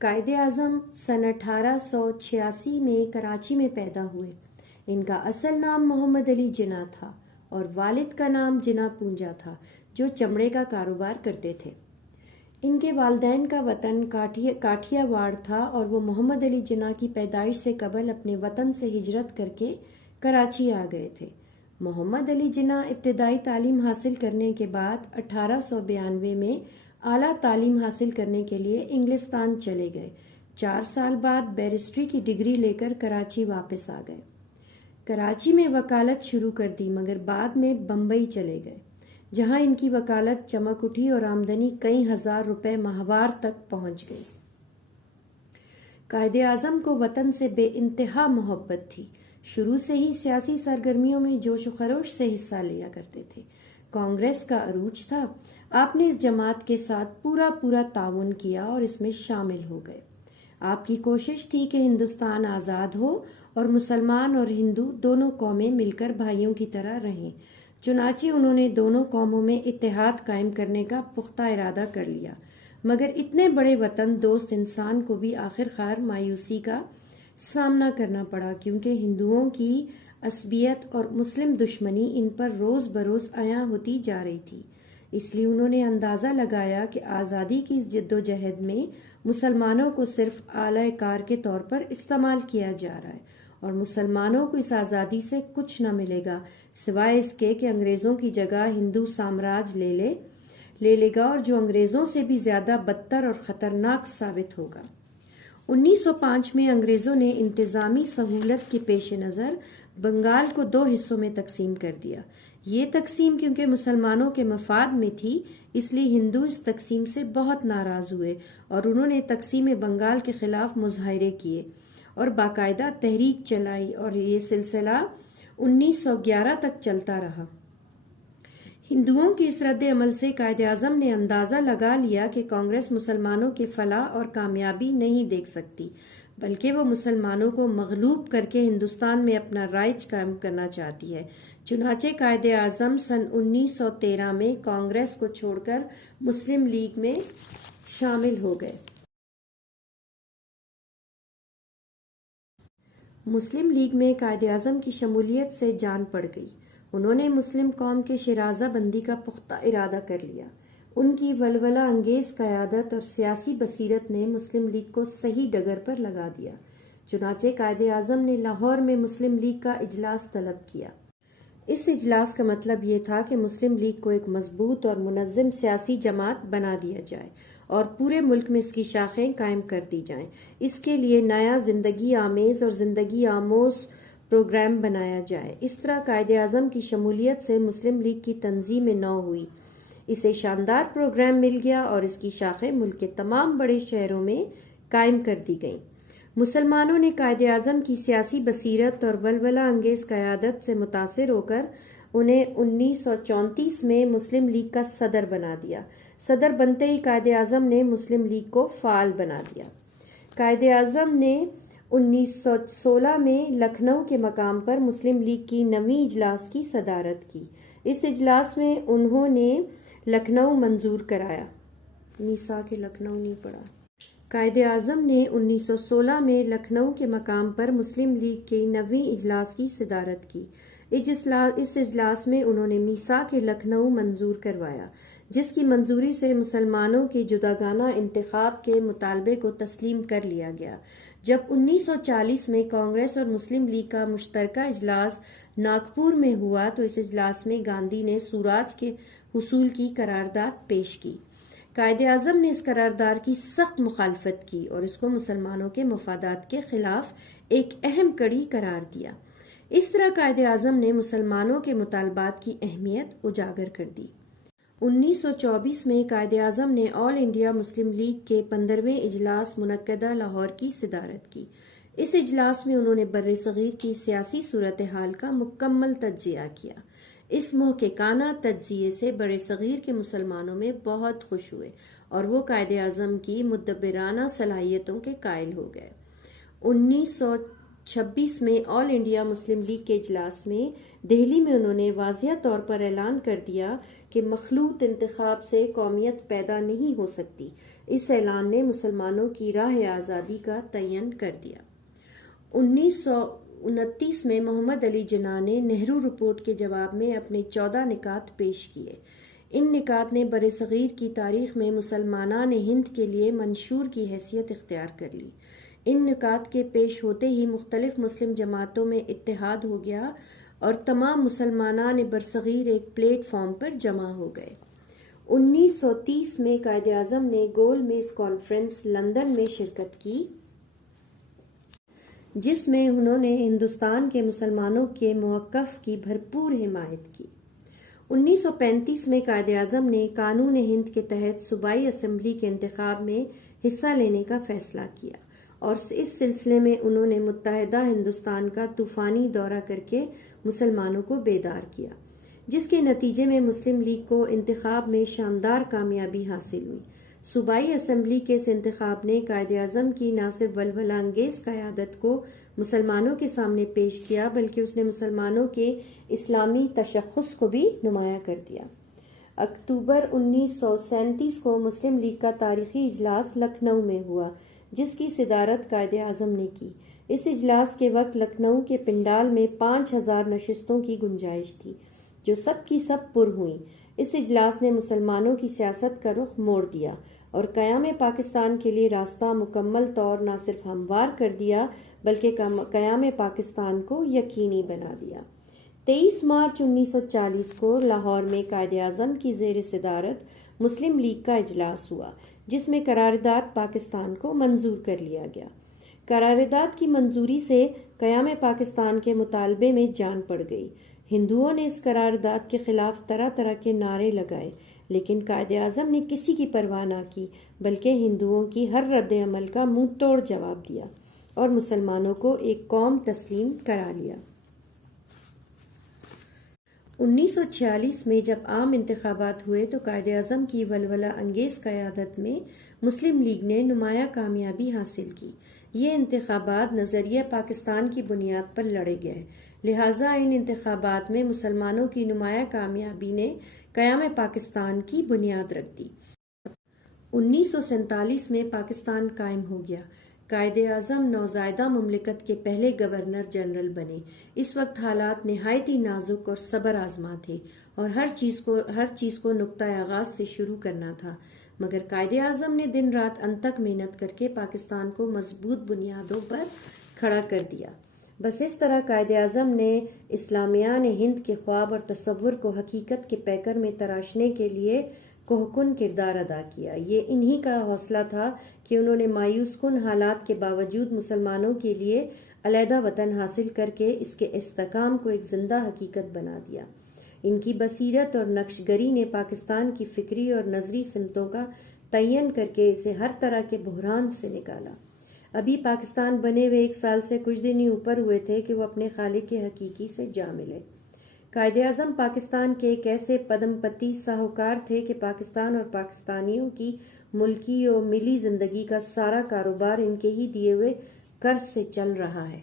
قائد اعظم سن 1886 میں کراچی میں پیدا ہوئے۔ ان کا اصل نام محمد علی جناح تھا اور والد کا نام جناح پونجا تھا جو چمڑے کا کاروبار کرتے تھے۔ ان کے والدین کا وطن کاٹھیا واڑ تھا اور وہ محمد علی جناح کی پیدائش سے قبل اپنے وطن سے ہجرت کر کے کراچی آ گئے تھے۔ محمد علی جناح ابتدائی تعلیم حاصل کرنے کے بعد 1892 میں اعلیٰ تعلیم حاصل کرنے کے لیے انگلستان چلے گئے۔ 4 سال بعد بیرسٹری کی ڈگری لے کر کراچی واپس آ گئے۔ کراچی میں وکالت شروع کر دی مگر بعد میں بمبئی چلے گئے جہاں ان کی وکالت چمک اٹھی اور آمدنی کئی ہزار روپے ماہوار تک پہنچ گئی۔ قائد اعظم کو وطن سے بے انتہا محبت تھی۔ شروع سے ہی سیاسی سرگرمیوں میں جوش و خروش سے حصہ لیا کرتے تھے۔ کانگریس کا عروج تھا، آپ نے اس جماعت کے ساتھ پورا تعاون کیا اور اس میں شامل ہو گئے۔ آپ کی کوشش تھی کہ ہندوستان آزاد ہو اور مسلمان اور ہندو دونوں قومیں مل کر بھائیوں کی طرح رہیں۔ چنانچہ انہوں نے دونوں قوموں میں اتحاد قائم کرنے کا پختہ ارادہ کر لیا، مگر اتنے بڑے وطن دوست انسان کو بھی آخر کار مایوسی کا سامنا کرنا پڑا کیونکہ ہندوؤں کی عصبیت اور مسلم دشمنی ان پر روز بروز عیاں ہوتی جا رہی تھی۔ اس لیے انہوں نے اندازہ لگایا کہ آزادی کی اس جدوجہد میں مسلمانوں کو صرف آلہ کار کے طور پر استعمال کیا جا رہا ہے اور مسلمانوں کو اس آزادی سے کچھ نہ ملے گا سوائے اس کے کہ انگریزوں کی جگہ ہندو سامراج لے لے گا اور جو انگریزوں سے بھی زیادہ بدتر اور خطرناک ثابت ہوگا۔ 1905 میں انگریزوں نے انتظامی سہولت کے پیش نظر بنگال کو 2 حصوں میں تقسیم کر دیا۔ یہ تقسیم کیونکہ مسلمانوں کے مفاد میں تھی اس لیے ہندو اس تقسیم سے بہت ناراض ہوئے اور انہوں نے تقسیم بنگال کے خلاف مظاہرے کیے اور باقاعدہ تحریک چلائی اور یہ سلسلہ 1911 تک چلتا رہا۔ ہندوؤں کے اس رد عمل سے قائد اعظم نے اندازہ لگا لیا کہ کانگریس مسلمانوں کے فلاح اور کامیابی نہیں دیکھ سکتی بلکہ وہ مسلمانوں کو مغلوب کر کے ہندوستان میں اپنا رائج قائم کرنا چاہتی ہے۔ چنانچہ قائد اعظم سن 1913 میں کانگریس کو چھوڑ کر مسلم لیگ میں شامل ہو گئے۔ مسلم لیگ میں قائد اعظم کی شمولیت سے جان پڑ گئی۔ انہوں نے مسلم قوم کے شیرازہ بندی کا پختہ ارادہ کر لیا۔ ان کی ولولہ انگیز قیادت اور سیاسی بصیرت نے مسلم لیگ کو صحیح ڈگر پر لگا دیا۔ چنانچہ قائد اعظم نے لاہور میں مسلم لیگ کا اجلاس طلب کیا۔ اس اجلاس کا مطلب یہ تھا کہ مسلم لیگ کو ایک مضبوط اور منظم سیاسی جماعت بنا دیا جائے اور پورے ملک میں اس کی شاخیں قائم کر دی جائیں۔ اس کے لیے نیا زندگی آمیز اور زندگی آموز پروگرام بنایا جائے۔ اس طرح قائد اعظم کی شمولیت سے مسلم لیگ کی تنظیم نو ہوئی۔ اسے شاندار پروگرام مل گیا اور اس کی شاخیں ملک کے تمام بڑے شہروں میں قائم کر دی گئیں۔ مسلمانوں نے قائد اعظم کی سیاسی بصیرت اور ولولہ انگیز قیادت سے متاثر ہو کر انہیں 1934 میں مسلم لیگ کا صدر بنا دیا۔ صدر بنتے ہی قائد اعظم نے مسلم لیگ کو فعال بنا دیا۔ قائد اعظم نے 1916 میں لکھنؤ کے مقام پر مسلم لیگ کی 9ویں اجلاس کی صدارت کی۔ اس اجلاس میں انہوں نے لکھنؤ منظور کرایا۔ میثاق لکھنؤ نہیں پڑا۔ قائد اعظم نے 1916 میں لکھنؤ کے مقام پر مسلم لیگ کی 9ویں اجلاس کی صدارت کی۔ اس اجلاس میں انہوں نے میثاق لکھنؤ منظور کروایا جس کی منظوری سے مسلمانوں کے جداگانہ انتخاب کے مطالبے کو تسلیم کر لیا گیا۔ جب 1940 میں کانگریس اور مسلم لیگ کا مشترکہ اجلاس ناگپور میں ہوا تو اس اجلاس میں گاندھی نے سوراج کے حصول کی قرارداد پیش کی۔ قائد اعظم نے اس قرارداد کی سخت مخالفت کی اور اس کو مسلمانوں کے مفادات کے خلاف ایک اہم کڑی قرار دیا۔ اس طرح قائد اعظم نے مسلمانوں کے مطالبات کی اہمیت اجاگر کر دی۔ 1924 میں قائد اعظم نے آل انڈیا مسلم لیگ کے 15ویں اجلاس منعقدہ لاہور کی صدارت کی۔ اس اجلاس میں انہوں نے بر صغیر کی سیاسی صورتحال کا مکمل تجزیہ کیا۔ اس محققانہ تجزیے سے بر صغیر کے مسلمانوں میں بہت خوش ہوئے اور وہ قائد اعظم کی مدبرانہ صلاحیتوں کے قائل ہو گئے۔ 26 میں آل انڈیا مسلم لیگ کے اجلاس میں دہلی میں انہوں نے واضح طور پر اعلان کر دیا کہ مخلوط انتخاب سے قومیت پیدا نہیں ہو سکتی۔ اس اعلان نے مسلمانوں کی راہ آزادی کا تعین کر دیا۔ 1929 میں محمد علی جناح نے نہرو رپورٹ کے جواب میں اپنے 14 نکات پیش کیے۔ ان نکات نے برصغیر کی تاریخ میں مسلمانان ہند کے لیے منشور کی حیثیت اختیار کر لی۔ ان نکات کے پیش ہوتے ہی مختلف مسلم جماعتوں میں اتحاد ہو گیا اور تمام مسلمانان برصغیر ایک پلیٹ فارم پر جمع ہو گئے۔ 1930 میں قائد اعظم نے گول میز کانفرنس لندن میں شرکت کی، جس میں انہوں نے ہندوستان کے مسلمانوں کے موقف کی بھرپور حمایت کی۔ 1935 میں قائد اعظم نے قانون ہند کے تحت صوبائی اسمبلی کے انتخاب میں حصہ لینے کا فیصلہ کیا اور اس سلسلے میں انہوں نے متحدہ ہندوستان کا طوفانی دورہ کر کے مسلمانوں کو بیدار کیا، جس کے نتیجے میں مسلم لیگ کو انتخاب میں شاندار کامیابی حاصل ہوئی۔ صوبائی اسمبلی کے اس انتخاب نے قائد اعظم کی نہ صرف ولولہ انگیز قیادت کو مسلمانوں کے سامنے پیش کیا بلکہ اس نے مسلمانوں کے اسلامی تشخص کو بھی نمایاں کر دیا۔ اکتوبر 1937 کو مسلم لیگ کا تاریخی اجلاس لکھنؤ میں ہوا، جس کی صدارت قائد اعظم نے کی۔ اس اجلاس کے وقت لکھنؤ کے پنڈال میں 5000 نشستوں کی گنجائش تھی، جو سب کی سب پر ہوئیں۔ اس اجلاس نے مسلمانوں کی سیاست کا رخ موڑ دیا اور قیام پاکستان کے لیے راستہ مکمل طور نہ صرف ہموار کر دیا بلکہ قیام پاکستان کو یقینی بنا دیا۔ 23 مارچ 1940 کو لاہور میں قائد اعظم کی زیر صدارت مسلم لیگ کا اجلاس ہوا، جس میں قرارداد پاکستان کو منظور کر لیا گیا۔ قرارداد کی منظوری سے قیام پاکستان کے مطالبے میں جان پڑ گئی۔ ہندوؤں نے اس قرارداد کے خلاف طرح طرح کے نعرے لگائے، لیکن قائد اعظم نے کسی کی پرواہ نہ کی بلکہ ہندوؤں کی ہر رد عمل کا منہ توڑ جواب دیا اور مسلمانوں کو ایک قوم تسلیم کرا لیا۔ 1946 میں جب عام انتخابات ہوئے تو قائد اعظم کی ولولہ انگیز قیادت میں مسلم لیگ نے نمایاں کامیابی حاصل کی۔ یہ انتخابات نظریہ پاکستان کی بنیاد پر لڑے گئے، لہٰذا ان انتخابات میں مسلمانوں کی نمایاں کامیابی نے قیام پاکستان کی بنیاد رکھ دی۔ 1947 میں پاکستان قائم ہو گیا۔ قائد اعظم نوزائیدہ مملکت کے پہلے گورنر جنرل بنے۔ اس وقت حالات نہایت ہی نازک اور صبر آزما تھے اور ہر چیز کو نقطۂ آغاز سے شروع کرنا تھا، مگر قائد اعظم نے دن رات انتھک محنت کر کے پاکستان کو مضبوط بنیادوں پر کھڑا کر دیا۔ بس اس طرح قائد اعظم نے اسلامیان ہند کے خواب اور تصور کو حقیقت کے پیکر میں تراشنے کے لیے کوہ کردار ادا کیا۔ یہ انہی کا حوصلہ تھا کہ انہوں نے مایوس کن حالات کے باوجود مسلمانوں کے لیے علیحدہ وطن حاصل کر کے اس کے استحکام کو ایک زندہ حقیقت بنا دیا۔ ان کی بصیرت اور نقش گری نے پاکستان کی فکری اور نظری سمتوں کا تعین کر کے اسے ہر طرح کے بحران سے نکالا۔ ابھی پاکستان بنے ہوئے 1 سال سے کچھ دن ہی اوپر ہوئے تھے کہ وہ اپنے خالق کے حقیقی سے جا ملے۔ قائد اعظم پاکستان کے ایک ایسے پدم پتی ساہوکار تھے کہ پاکستان اور پاکستانیوں کی ملکی اور ملی زندگی کا سارا کاروبار ان کے ہی دیے ہوئے قرض سے چل رہا ہے۔